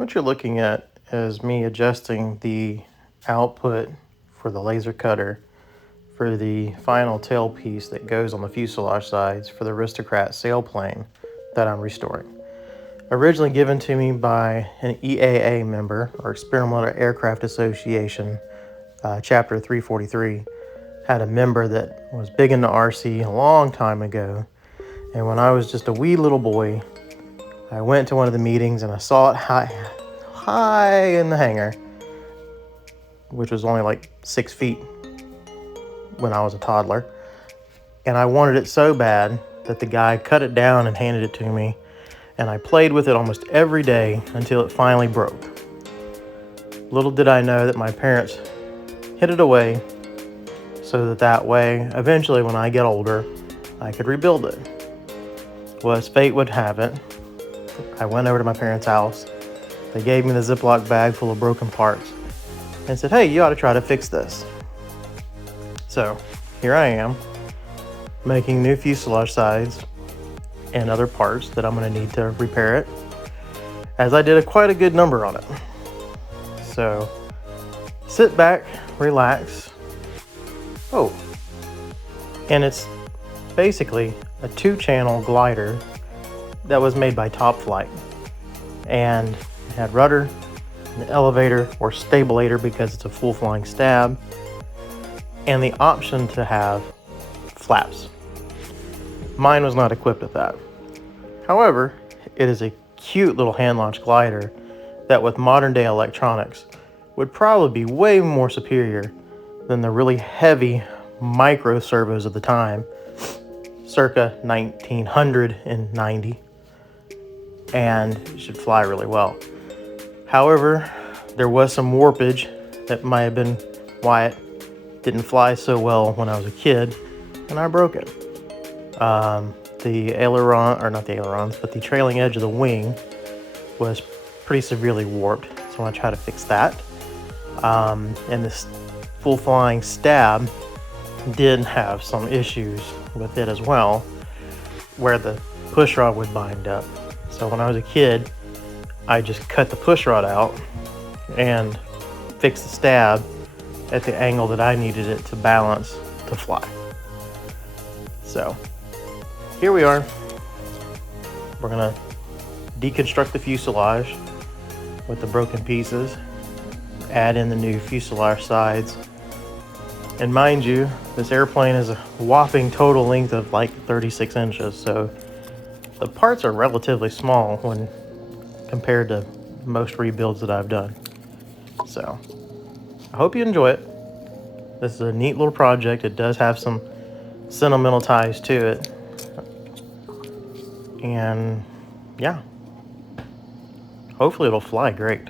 What you're looking at is me adjusting the output for the laser cutter for the final tail piece that goes on the fuselage sides for the Aristocrat sailplane that I'm restoring. Originally given to me by an EAA member, or Experimental Aircraft Association, Chapter 343, had a member that was big into RC a long time ago. And when I was just a wee little boy, I went to one of the meetings and I saw it high in the hangar, which was only like 6 feet when I was a toddler. And I wanted it so bad that the guy cut it down and handed it to me. And I played with it almost every day until it finally broke. Little did I know that my parents hid it away so that way, eventually when I get older, I could rebuild it. Well, as fate would have it, I went over to my parents' house. They gave me the Ziploc bag full of broken parts and said, hey, you ought to try to fix this. So here I am, making new fuselage sides and other parts that I'm going to need to repair it, as I did quite a good number on it. So sit back, relax. Oh, and it's basically a 2-channel glider that was made by Top-Flite, and it had rudder, an elevator or stabulator because it's a full flying stab, and the option to have flaps. Mine was not equipped with that. However, it is a cute little hand launch glider that with modern day electronics would probably be way more superior than the really heavy micro servos of the time, circa 1990, and it should fly really well. However, there was some warpage that might have been why it didn't fly so well when I was a kid, and I broke it. The aileron, or not the ailerons, but the trailing edge of the wing was pretty severely warped, so I want to try to fix that. And this full flying stab did have some issues with it as well, where the push rod would bind up. So when I was a kid, I just cut the push rod out and fixed the stab at the angle that I needed it to balance to fly. So here we are. We're gonna deconstruct the fuselage with the broken pieces, add in the new fuselage sides. And mind you, this airplane is a whopping total length of like 36 inches, so the parts are relatively small when compared to most rebuilds that I've done. So I hope you enjoy it. This is a neat little project. It does have some sentimental ties to it. And yeah, hopefully it'll fly great.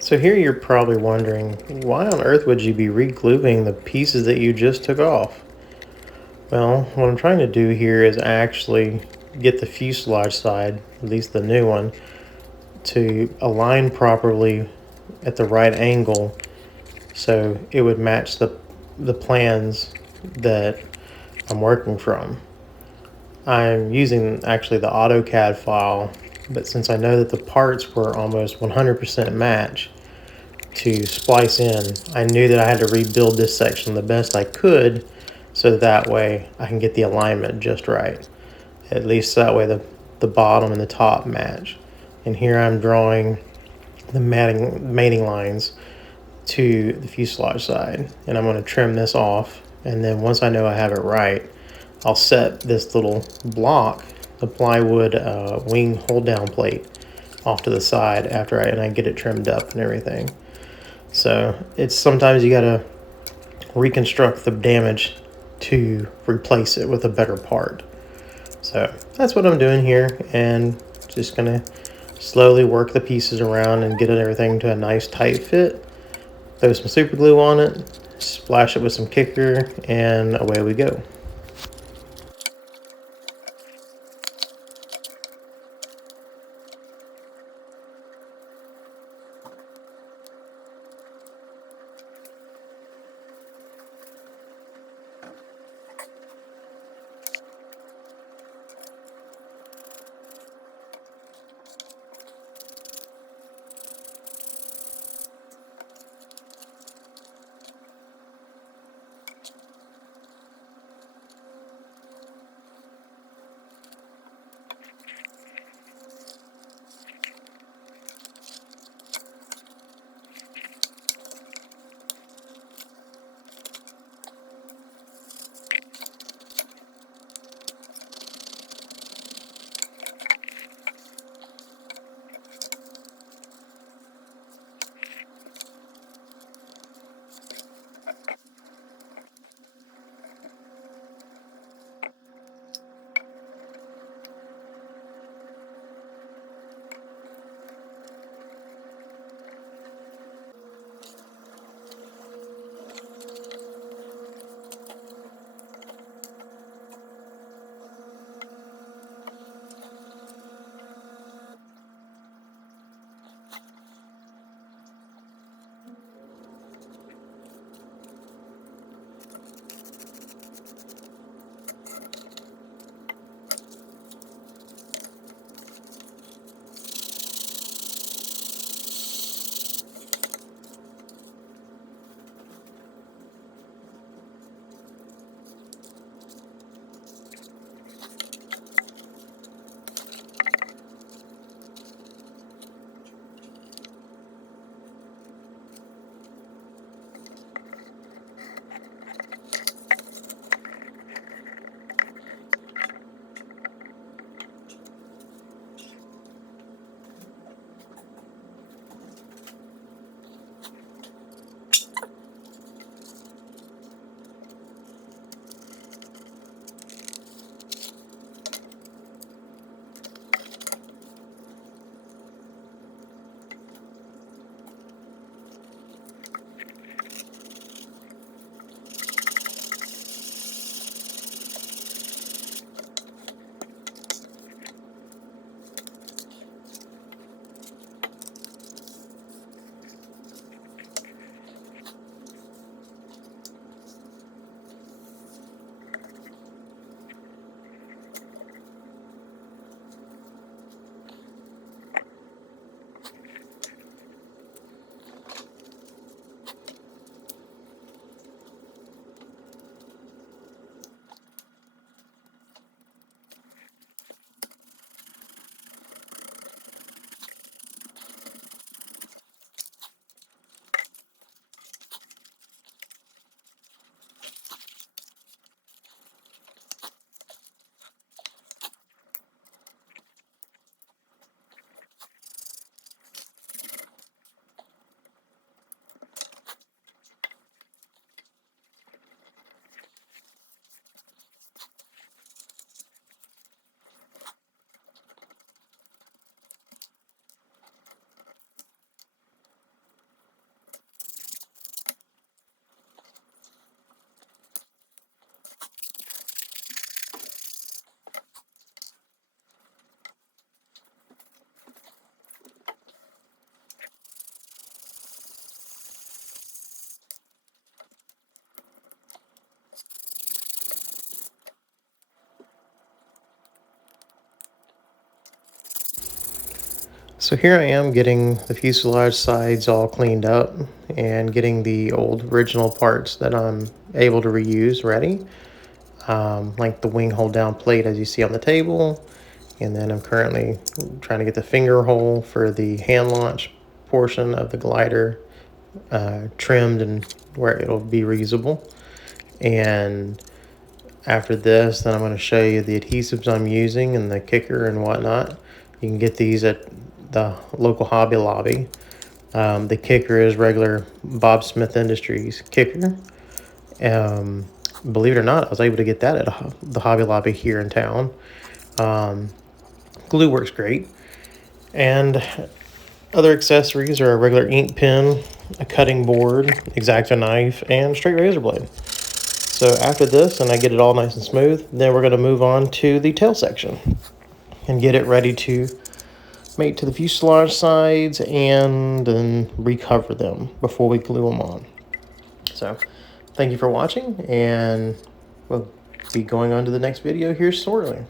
So here you're probably wondering, why on earth would you be re-gluing the pieces that you just took off? Well, what I'm trying to do here is actually get the fuselage side, at least the new one, to align properly at the right angle so it would match the plans that I'm working from. I'm using actually the AutoCAD file, but since I know that the parts were almost 100% match, to splice in, I knew that I had to rebuild this section the best I could so that way I can get the alignment just right. At least that way the bottom and the top match. And here I'm drawing the mating lines to the fuselage side, and I'm going to trim this off, and then once I know I have it right, I'll set this little block, the plywood wing hold down plate, off to the side after I get it trimmed up and everything. So it's sometimes you got to reconstruct the damage to replace it with a better part. So that's what I'm doing here, and just gonna slowly work the pieces around and get everything to a nice tight fit. Throw some super glue on it, splash it with some kicker, and away we go. So here I am getting the fuselage sides all cleaned up and getting the old original parts that I'm able to reuse ready. Like the wing hold down plate as you see on the table. And then I'm currently trying to get the finger hole for the hand launch portion of the glider trimmed and where it'll be reusable. And after this, then I'm going to show you the adhesives I'm using and the kicker and whatnot. You can get these at the local Hobby Lobby. The kicker is regular Bob Smith Industries kicker. Believe it or not, I was able to get that at the Hobby Lobby here in town. Glue works great. And other accessories are a regular ink pen, a cutting board, X-Acto knife, and straight razor blade. So after this, and I get it all nice and smooth, then we're going to move on to the tail section and get it ready to mate to the fuselage sides and then recover them before we glue them on. So thank you for watching, and we'll be going on to the next video here shortly.